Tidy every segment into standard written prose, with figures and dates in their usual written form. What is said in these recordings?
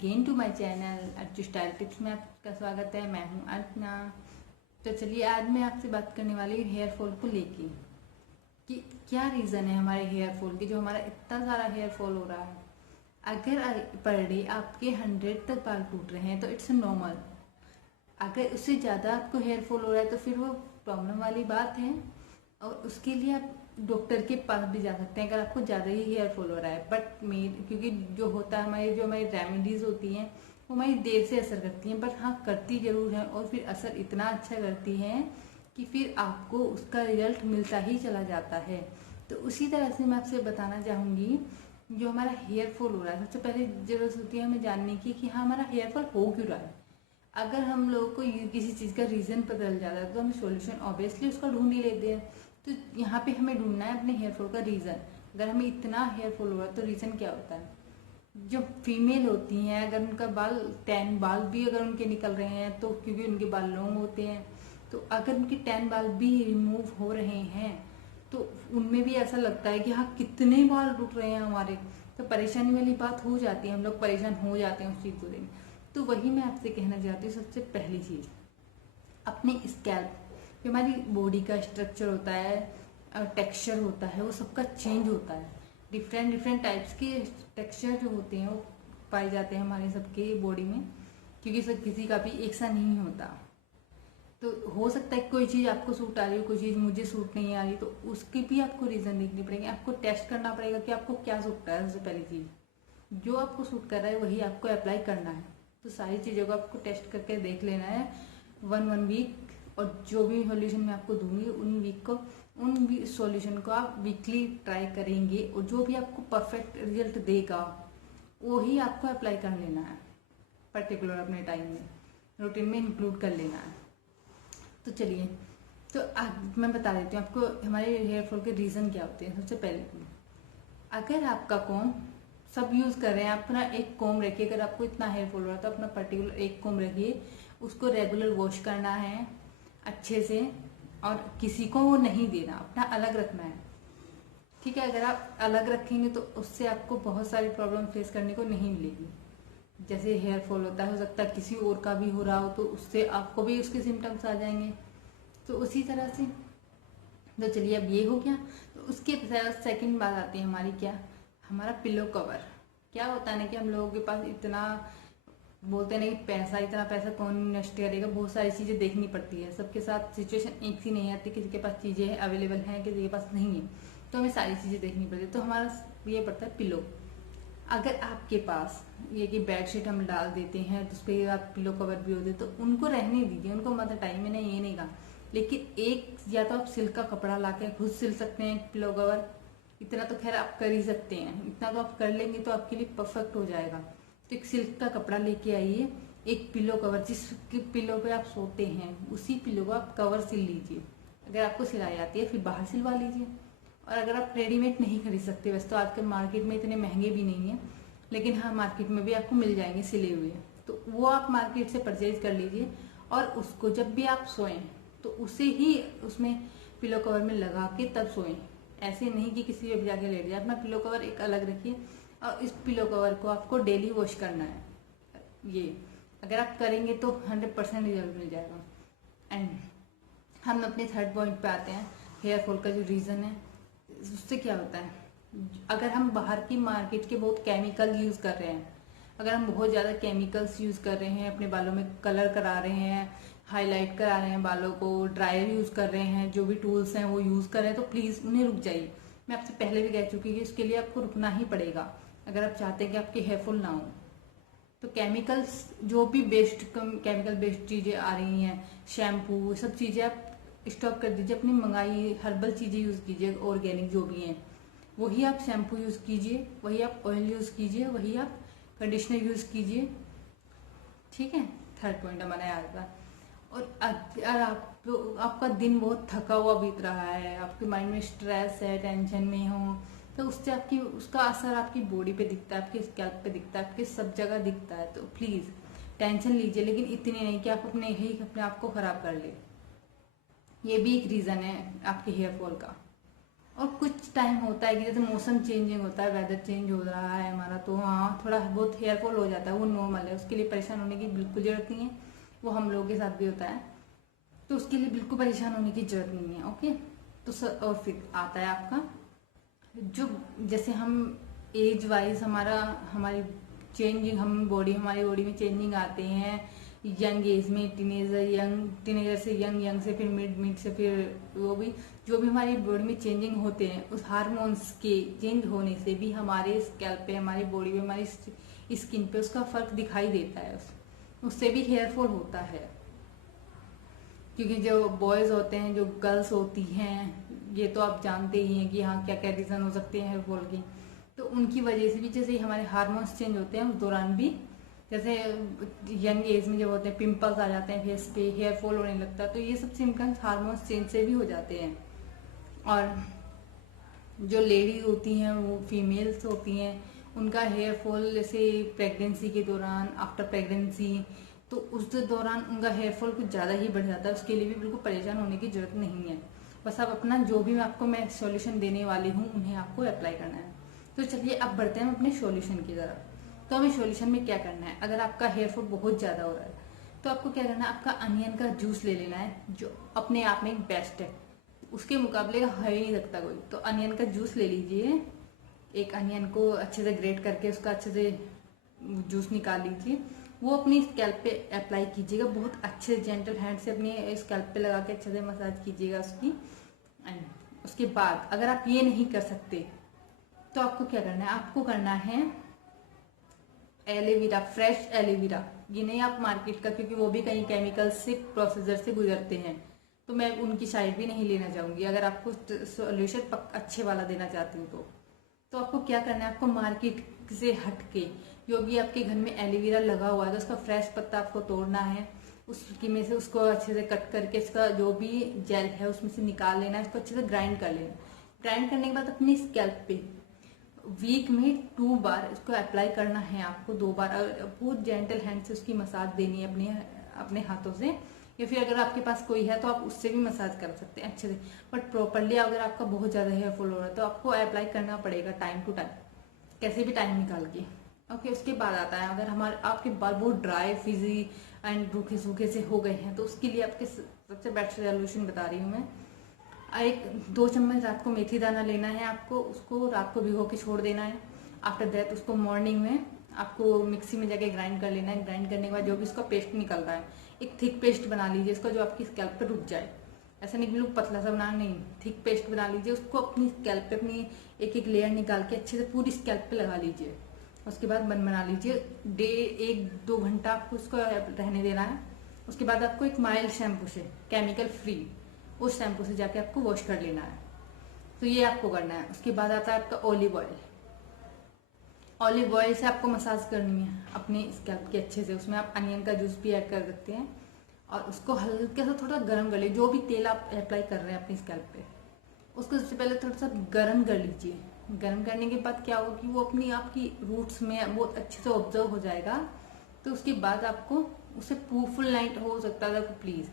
Again to my channel Archu style tips में आपका स्वागत है। मैं हूं अर्चना। तो चलिए आज मैं आपसे बात करने वाली हूँ हेयर फॉल को लेके कि क्या रीज़न है हमारे हेयर फॉल की, जो हमारा इतना सारा हेयर फॉल हो रहा है। अगर पर डे आपके 100 तक बाल टूट रहे हैं तो इट्स नॉर्मल। अगर उससे ज़्यादा आपको हेयर फॉल हो रहा है तो फिर वो प्रॉब्लम वाली बात है, और उसके लिए आप डॉक्टर के पास भी जा सकते हैं अगर आपको ज़्यादा ही हेयर फॉल हो रहा है। बट क्योंकि जो होता है हमारी रेमेडीज होती हैं वो हमारी देर से असर करती हैं, बट हाँ करती ज़रूर है, और फिर असर इतना अच्छा करती हैं कि फिर आपको उसका रिजल्ट मिलता ही चला जाता है। तो उसी तरह से मैं आपसे बताना चाहूँगी, जो हमारा हेयर फॉल हो रहा है सबसे पहले जरूरत होती है हमें जानने की कि हाँ हमारा हेयर फॉल हो क्यों रहा है। अगर हम लोगों को किसी चीज़ का रीज़न पता चल जाता है तो हम सॉल्यूशन ऑब्वियसली उसका ढूंढ ही लेते हैं। तो यहाँ पे हमें ढूंढना है अपने हेयर फॉल का रीज़न। अगर हमें इतना हेयर फॉल हो रहा है तो रीज़न क्या होता है। जो फीमेल होती हैं अगर उनका टैन बाल भी अगर उनके निकल रहे हैं तो क्योंकि उनके बाल लॉन्ग होते हैं, तो अगर उनके टैन बाल भी रिमूव हो रहे हैं तो उनमें भी ऐसा लगता है कि हाँ कितने बाल टूट रहे हैं हमारे। तो परेशानी वाली बात हो जाती है, हम लोग परेशान हो जाते हैं उस चीज़ को देख। तो वही मैं आपसे कहना चाहती हूँ, सबसे पहली चीज़ अपने स्कैल्प, जो हमारी बॉडी का स्ट्रक्चर होता है, टेक्सचर होता है, वो सबका चेंज होता है। डिफरेंट डिफरेंट टाइप्स के टेक्सचर जो होते हैं वो पाए जाते हैं हमारे सबके बॉडी में, क्योंकि सब किसी का भी एक सा नहीं होता। तो हो सकता है कोई चीज़ आपको सूट आ रही हो, कोई चीज़ मुझे सूट नहीं आ रही, तो उसकी भी आपको रीज़न देखनी पड़ेगी। आपको टेस्ट करना पड़ेगा कि आपको क्या सूट कर रहा है। सबसे पहली चीज़ जो आपको सूट कर रहा है वही आपको अप्लाई करना है। तो सारी चीज़ों को आपको टेस्ट करके देख लेना है वन वीक, और जो भी सॉल्यूशन मैं आपको दूंगी उन सॉल्यूशन को आप वीकली ट्राई करेंगे, और जो भी आपको परफेक्ट रिजल्ट देगा वो ही आपको अप्लाई कर लेना है। पर्टिकुलर अपने टाइम में रूटीन में इंक्लूड कर लेना है। तो चलिए, तो मैं बता देती हूँ आपको हमारे हेयर फॉल के रीज़न क्या होते हैं। सबसे पहले अगर आपका कॉम सब यूज़ कर रहे हैं, आप अपना एक कॉम रखिए। अगर आपको इतना हेयर फॉल हो रहा है तो अपना पर्टिकुलर एक कॉम रखिए, उसको रेगुलर वॉश करना है अच्छे से, और किसी को वो नहीं देना, अपना अलग रखना है। ठीक है, अगर आप अलग रखेंगे तो उससे आपको बहुत सारी प्रॉब्लम फेस करने को नहीं मिलेगी। जैसे हेयर फॉल होता है, हो सकता है किसी और का भी हो रहा हो तो उससे आपको भी उसके सिम्टम्स आ जाएंगे। तो उसी तरह से तो चलिए अब ये हो गया। तो उसके सेकंड बात आती है हमारी क्या, हमारा पिलो कवर। क्या होता है ना कि हम लोगों के पास इतना बोलते हैं ना कि इतना पैसा कौन इन्वेस्ट करेगा, बहुत सारी चीज़ें देखनी पड़ती है। सबके साथ सिचुएशन एक सी नहीं आती, किसी के पास चीज़ें अवेलेबल हैं, किसी के पास नहीं है, तो हमें सारी चीज़ें देखनी पड़ती है। तो हमारा ये पड़ता है पिलो। अगर आपके पास ये कि बेडशीट हम डाल देते हैं तो उस पर आप पिलो कवर भी होते तो उनको रहने दीजिए, उनको मत हटाइए, मैंने ये नहीं कहा। लेकिन एक या तो आप सिल्क का कपड़ा लाके खुद सिल सकते हैं पिलो कवर, इतना तो खैर आप कर ही सकते हैं, इतना तो आप कर लेंगे तो आपके लिए परफेक्ट हो जाएगा। तो एक सिल्क का कपड़ा लेके आइए, एक पिलो कवर, जिस पिलो पे आप सोते हैं उसी पिलो को आप कवर सिल लीजिए। अगर आपको सिलाई आती है फिर बाहर सिलवा लीजिए। और अगर आप रेडीमेड नहीं खरीद सकते, वैसे तो आजकल मार्केट में इतने महंगे भी नहीं है, लेकिन हाँ मार्केट में भी आपको मिल जाएंगे सिले हुए, तो वो आप मार्केट से परचेज कर लीजिए। और उसको जब भी आप सोएं तो उसे ही उसमें पिलो कवर में लगा के तब सोएं। ऐसे नहीं कि किसी भी जाके लेट जाए। अपना पिलो कवर एक अलग रखिए, और इस पिलो कवर को आपको डेली वॉश करना है। ये अगर आप करेंगे तो 100% रिजल्ट मिल जाएगा। एंड हम अपने थर्ड पॉइंट पे आते हैं, हेयर फॉल का जो रीज़न है उससे क्या होता है। अगर हम बाहर की मार्केट के बहुत केमिकल यूज़ कर रहे हैं, अगर हम बहुत ज़्यादा केमिकल्स यूज़ कर रहे हैं, अपने बालों में कलर करा रहे हैं, हाईलाइट करा रहे हैं बालों को, ड्रायर यूज़ कर रहे हैं, जो भी टूल्स हैं वो यूज़ कर रहे हैं, तो प्लीज़ उन्हें रुक जाइए। मैं आपसे पहले भी कह चुकी कि इसके लिए आपको रुकना ही पड़ेगा अगर आप चाहते हैं कि आपके हेयर फॉल ना हो। तो केमिकल्स जो भी केमिकल बेस्ड चीज़ें आ रही हैं, शैम्पू, सब चीज़ें आप स्टॉप कर दीजिए। अपनी मंगाई हर्बल चीज़ें यूज़ कीजिए, ऑर्गेनिक जो भी हैं वही आप शैम्पू यूज़ कीजिए, वही आप ऑयल यूज़ कीजिए, वही आप कंडीशनर यूज़ कीजिए। ठीक है, थर्ड पॉइंट हमारा याद था। और अगर आपका दिन बहुत थका हुआ बीत रहा है, आपके माइंड में स्ट्रेस है, टेंशन में हो, तो उससे उसका असर आपकी बॉडी पे दिखता है, आपके स्कैल्प पे दिखता है, आपके सब जगह दिखता है। तो प्लीज़ टेंशन लीजिए, लेकिन इतनी नहीं कि आप अपने आप को ख़राब कर ले। ये भी एक रीज़न है आपके हेयर फॉल का। और कुछ टाइम होता है कि जैसे मौसम चेंजिंग होता है, वेदर चेंज हो रहा है हमारा, तो हाँ थोड़ा बहुत हेयर फॉल हो जाता है, वो नॉर्मल है, उसके लिए परेशान होने की बिल्कुल जरूरत नहीं है। वो हम लोगों के साथ भी होता है, तो उसके लिए बिल्कुल परेशान होने की जरूरत नहीं है। ओके, तो और फिर आता है आपका जो, जैसे हम एज वाइज हमारी चेंजिंग, हमारी बॉडी में चेंजिंग आते हैं यंग एज में, टीनेजर से यंग से फिर मिड से फिर वो भी, जो भी हमारी बॉडी में चेंजिंग होते हैं, उस हार्मोन्स के चेंज होने से भी हमारे स्कैल्प पे, हमारी बॉडी में, हमारी स्किन पे उसका फर्क दिखाई देता है। उससे भी हेयर फॉल होता है, क्योंकि जो बॉयज होते हैं, जो गर्ल्स होती हैं, ये तो आप जानते ही हैं कि हाँ क्या क्या रीजन हो सकते हैं हेयर फॉल के। तो उनकी वजह से भी जैसे हमारे हार्मोन्स चेंज होते हैं, उस दौरान भी जैसे यंग एज में जब होते हैं पिंपल्स आ जाते हैं फेस पे, हेयर फॉल होने लगता है, तो ये सब सिम्टम्स हार्मोन्स चेंज से भी हो जाते हैं। और जो लेडीज होती हैं, वो फीमेल्स होती हैं, उनका हेयर फॉल जैसे प्रेगनेंसी के दौरान, आफ्टर प्रेगनेंसी, तो उस दौरान उनका हेयर फॉल कुछ ज़्यादा ही बढ़ जाता है। उसके लिए भी बिल्कुल परेशान होने की जरूरत नहीं है। बस आप अपना जो भी मैं सॉल्यूशन देने वाली हूँ उन्हें आपको अप्लाई करना है। तो चलिए अब बढ़ते हैं अपने सॉल्यूशन की तरफ। तो हमें सॉल्यूशन में क्या करना है, अगर आपका हेयर फॉल बहुत ज़्यादा हो रहा है तो आपको क्या करना है, आपका अनियन का जूस ले लेना है, जो अपने आप में बेस्ट है, उसके मुकाबले का है ही नहीं सकता कोई। तो अनियन का जूस ले लीजिए, एक अनियन को अच्छे से ग्रेट करके उसका अच्छे से जूस निकाल लीजिए, वो अपनी स्कैल्प पे अप्लाई कीजिएगा, बहुत अच्छे जेंटल हैंड से अपने स्कैल्प पे लगा के अच्छे से मसाज कीजिएगा उसकी। एंड उसके बाद अगर आप ये नहीं कर सकते तो आपको क्या करना है, आपको करना है एलोवेरा, फ्रेश एलोवेरा, ये नहीं आप मार्केट का, क्योंकि वो भी कई केमिकल से प्रोसीजर से गुजरते हैं, तो मैं उनकी साइड भी नहीं लेना चाहूंगी। अगर आपको सोल्यूशन अच्छे वाला देना चाहती हूँ तो आपको क्या करना है, आपको मार्केट से हट के जो भी आपके घर में एलोवेरा लगा हुआ है, तो उसका फ्रेश पत्ता आपको तोड़ना है, उसकी में से उसको अच्छे से कट करके इसका जो भी जेल है उसमें से निकाल लेना है, इसको अच्छे से ग्राइंड कर लेना। ग्राइंड करने के बाद अपनी स्कैल्प पे वीक में 2 बार इसको अप्लाई करना है आपको, 2 बार बहुत जेंटल हैंड से उसकी मसाज देनी है अपने हाथों से, या फिर अगर आपके पास कोई है तो आप उससे भी मसाज कर सकते हैं अच्छे से। बट प्रॉपरली अगर आपका बहुत ज्यादा हेयर फॉल हो रहा है तो आपको अप्लाई करना पड़ेगा टाइम टू टाइम, कैसे भी टाइम निकाल के। ओके, उसके बाद आता है अगर आपके बाल बहुत ड्राई, फिजी एंड रूखे सूखे से हो गए हैं, तो उसके लिए आपके सबसे बेस्ट सोल्यूशन बता रही हूँ मैं। 2 चम्मच रात को मेथी दाना लेना है आपको, उसको रात को भिगो के छोड़ देना है। आफ्टर दैट उसको मॉर्निंग में आपको मिक्सी में जाके ग्राइंड कर लेना है। ग्राइंड करने के बाद जो भी इसका पेस्ट निकल रहा है, एक थिक पेस्ट बना लीजिए इसका, जो आपकी स्कैल्प पे रुक जाए। ऐसा नहीं बिल्कुल पतला सा बनाना नहीं, थिक पेस्ट बना लीजिए, उसको अपनी स्कैल्प पे अपनी एक लेयर निकाल के अच्छे से पूरी स्कैल्प पे लगा लीजिए। उसके बाद बन बना लीजिए, 1-2 घंटा आपको उसको रहने देना है। उसके बाद आपको एक माइल्ड शैम्पू से, केमिकल फ्री, उस शैम्पू से जाके आपको वॉश कर लेना है। तो ये आपको करना है। उसके बाद आता है आपका ऑलिव ऑयल। ऑलिव ऑयल से आपको मसाज करनी है अपने स्कैल्प के अच्छे से। उसमें आप अनियन का जूस भी ऐड कर सकते हैं और उसको हल्के से थोड़ा गर्म कर लीजिए। जो भी तेल आप अप्लाई कर रहे हैं अपनी स्कैल्प पे, उसको सबसे पहले थोड़ा सा गर्म कर लीजिए। गर्म करने के बाद क्या होगा कि वो अपनी आपकी रूट्स में बहुत अच्छे से ऑब्जर्व हो जाएगा। तो उसके बाद आपको उसे फुल नाइट हो सकता है, तो प्लीज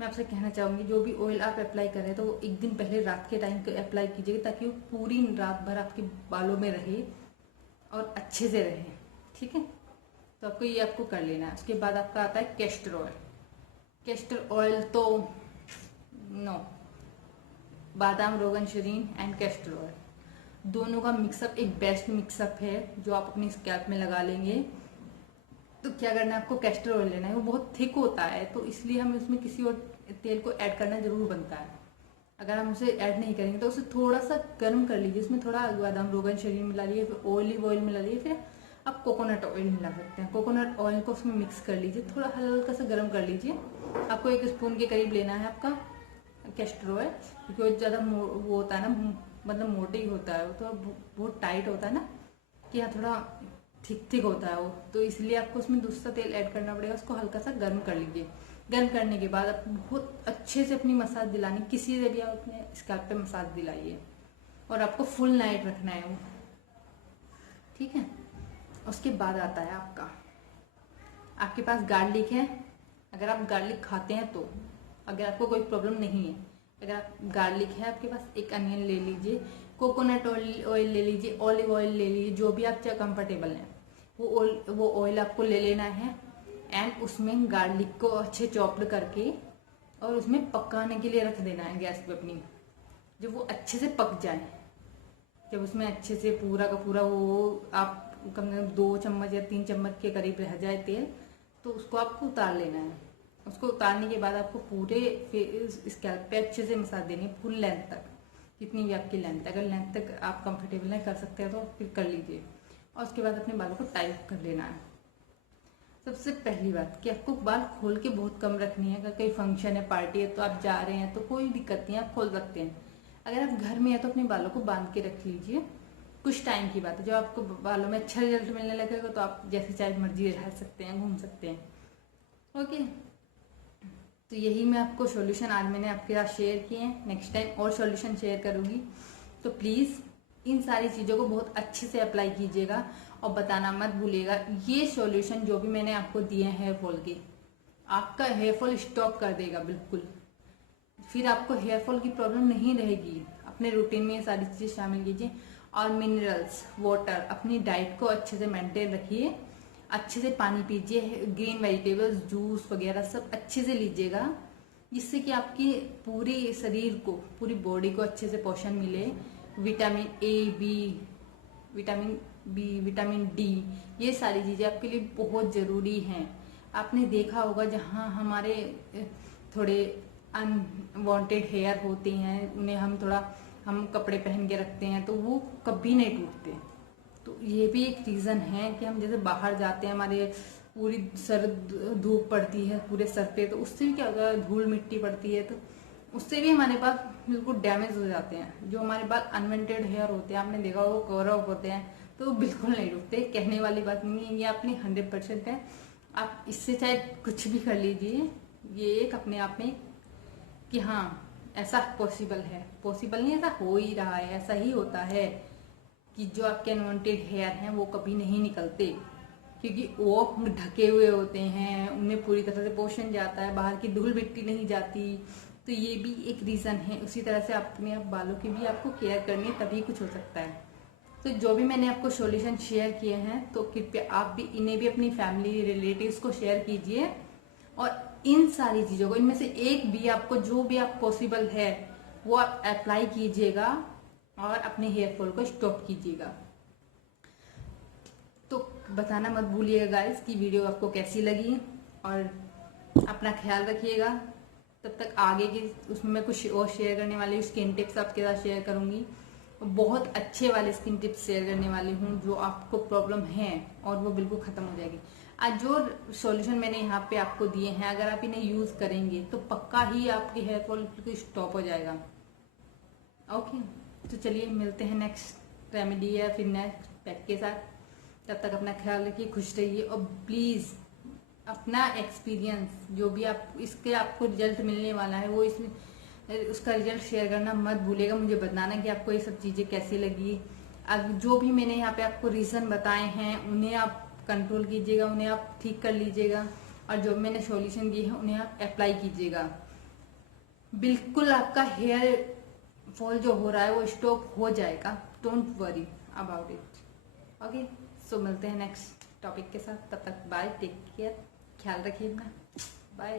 मैं आपसे कहना चाहूंगी, जो भी ऑयल आप अप्लाई कर रहे हैं तो वो एक दिन पहले रात के टाइम पे अप्लाई कीजिएगा, ताकि वो पूरी रात भर आपके बालों में रहे और अच्छे से रहे। ठीक है, तो आपको ये आपको कर लेना है। उसके बाद आपका आता है कैस्टर ऑयल। कैस्टर ऑयल तो नो, बादाम, रोगन, शरीन एंड कैस्टर ऑयल, दोनों का मिक्सअप एक बेस्ट मिक्सअप है जो आप अपनी स्कैल्प में लगा लेंगे। तो क्या करना है, आपको कैस्टर ऑयल लेना है, वो बहुत थिक होता है, तो इसलिए हमें उसमें किसी और तेल को ऐड करना जरूर बनता है। अगर हम उसे ऐड नहीं करेंगे तो उसे थोड़ा सा गर्म कर लीजिए, उसमें थोड़ा बादाम, रोगन, शरीर मिला लीजिए, फिर ऑलिव ऑयल मिला लीजिए, फिर आप कोकोनट ऑयल मिला सकते हैं। कोकोनट ऑयल को उसमें मिक्स कर लीजिए, थोड़ा हल्का सा गर्म कर लीजिए। आपको 1 स्पून के करीब लेना है आपका कैस्टर ऑयल, क्योंकि वो ज़्यादा वो होता है ना, मतलब मोटे ही होता है वो, तो बहुत टाइट होता है ना, कि हाँ थोड़ा थिक होता है वो, तो इसलिए आपको उसमें दूसरा तेल ऐड करना पड़ेगा। उसको हल्का सा गर्म कर लीजिए। गर्म करने के बाद आप बहुत अच्छे से अपनी मसाज दिलानी, किसी से भी आप अपने स्कैल्प पे मसाज दिलाइए और आपको फुल नाइट रखना है वो। ठीक है, उसके बाद आता है आपके पास गार्लिक है। अगर आप गार्लिक खाते हैं तो, अगर आपको कोई प्रॉब्लम नहीं है, अगर आप गार्लिक है आपके पास, एक अनियन ले लीजिए, कोकोनट ऑयल ले लीजिए, ऑलिव ऑयल ले लीजिए, जो भी आप कंफर्टेबल है वो ऑयल आपको ले लेना है। एंड उसमें गार्लिक को अच्छे चॉप्ड करके और उसमें पकाने के लिए रख देना है गैस पे अपनी। जब वो अच्छे से पक जाए, जब उसमें अच्छे से पूरा का पूरा वो आप कम से कम 2 चम्मच या 3 चम्मच के करीब रह जाए तेल, तो उसको आपको उतार लेना है। उसको उतारने के बाद आपको पूरे स्कैल्प पे अच्छे से मसाज देनी है, फुल लेंथ तक, जितनी भी आपकी लेंथ है। अगर लेंथ तक आप कंफर्टेबल नहीं कर सकते हैं तो फिर कर लीजिए। और उसके बाद अपने बालों को टाइट कर लेना है। सबसे पहली बात कि आपको बाल खोल के बहुत कम रखनी है। अगर कहीं फंक्शन है, पार्टी है, तो आप जा रहे हैं तो कोई दिक्कत नहीं है, आप खोल सकते हैं। अगर आप घर में हैं तो अपने बालों को बांध के रख लीजिए। कुछ टाइम की बात है, जब आपको बालों में अच्छा रिजल्ट मिलने लगेगा तो आप जैसे चाहे मर्जी रह सकते हैं, घूम सकते हैं। ओके, तो यही मैं आपको सॉल्यूशन आज मैंने आपके साथ शेयर किए हैं। नेक्स्ट टाइम और सॉल्यूशन शेयर करूंगी, तो प्लीज़ इन सारी चीज़ों को बहुत अच्छे से अप्लाई कीजिएगा और बताना मत भूलिएगा। ये सॉल्यूशन जो भी मैंने आपको दिए हैं हेयर फॉल के, आपका हेयर फॉल स्टॉप कर देगा बिल्कुल। फिर आपको हेयर फॉल की प्रॉब्लम नहीं रहेगी। अपने रूटीन में ये सारी चीज़ें शामिल कीजिए। और मिनरल्स, वाटर, अपनी डाइट को अच्छे से मेंटेन रखिए, अच्छे से पानी पीजिए, ग्रीन वेजिटेबल्स, जूस वगैरह सब अच्छे से लीजिएगा, जिससे कि आपकी पूरी शरीर को, पूरी बॉडी को अच्छे से पोषण मिले। विटामिन ए, विटामिन डी, ये सारी चीज़ें आपके लिए बहुत ज़रूरी हैं। आपने देखा होगा जहाँ हमारे थोड़े अनवांटेड हेयर होते हैं, उन्हें हम कपड़े पहन के रखते हैं तो वो कभी नहीं टूटते। तो ये भी एक रीज़न है कि हम जैसे बाहर जाते हैं, हमारे पूरी सर धूप पड़ती है पूरे सर पे, तो उससे भी क्या होगा, धूल मिट्टी पड़ती है तो उससे भी हमारे बाल बिल्कुल डैमेज हो जाते हैं। जो हमारे बाल अनवांटेड हेयर होते हैं, आपने देखा वो कवर अप होते हैं, तो वो बिल्कुल नहीं रुकते। कहने वाली बात नहीं है, ये अपनी 100% है। आप इससे चाहे कुछ भी कर लीजिए, ये एक अपने आप में कि हाँ ऐसा पॉसिबल है, पॉसिबल नहीं, ऐसा हो ही रहा है, ऐसा ही होता है कि जो आपके अनवांटेड हेयर हैं वो कभी नहीं निकलते, क्योंकि वो ढके हुए होते हैं, उनमें पूरी तरह से पोषण जाता है, बाहर की धूल मिट्टी नहीं जाती। तो ये भी एक रीज़न है। उसी तरह से अपने बालों की भी आपको केयर करनी है, तभी कुछ हो सकता है। तो जो भी मैंने आपको सॉल्यूशन शेयर किए हैं, तो कृपया आप भी इन्हें भी अपनी फैमिली रिलेटिव्स को शेयर कीजिए। और इन सारी चीज़ों को, इनमें से एक भी आपको जो भी आप पॉसिबल है वो आप अप्लाई कीजिएगा और अपने हेयर फॉल को स्टॉप कीजिएगा। तो बताना मत भूलिएगा गाइस कि वीडियो आपको कैसी लगी, और अपना ख्याल रखिएगा। तब तक आगे की उसमें मैं कुछ और शेयर करने वाली हूँ, स्किन टिप्स आपके साथ शेयर करूंगी। बहुत अच्छे वाले स्किन टिप्स शेयर करने वाली हूँ, जो आपको प्रॉब्लम है और वो बिल्कुल खत्म हो जाएगी। आज जो सॉल्यूशन मैंने यहाँ पे आपको दिए हैं, अगर आप इन्हें यूज करेंगे तो पक्का ही आपकी हेयर फॉल स्टॉप हो जाएगा। ओके, तो चलिए मिलते हैं नेक्स्ट रेमेडी या फिर नेक्स्ट पैक के साथ। तब तक अपना ख्याल रखिए, खुश रहिए, और प्लीज अपना एक्सपीरियंस जो भी आप इसके आपको रिजल्ट मिलने वाला है वो इसमें उसका रिजल्ट शेयर करना मत भूलिएगा। मुझे बताना कि आपको ये सब चीजें कैसी लगी। अब जो भी मैंने यहाँ पे आपको रीजन बताए हैं उन्हें आप कंट्रोल कीजिएगा, उन्हें आप ठीक कर लीजिएगा, और जो मैंने सॉल्यूशन दिए हैं उन्हें आप अप्लाई कीजिएगा। बिल्कुल आपका हेयर फॉल जो हो रहा है वो स्टॉप हो जाएगा। Don't worry about it. Okay, so मिलते हैं नेक्स्ट टॉपिक के साथ। तब तक बाय, टेक केयर, ख्याल रखिए अपना, बाय।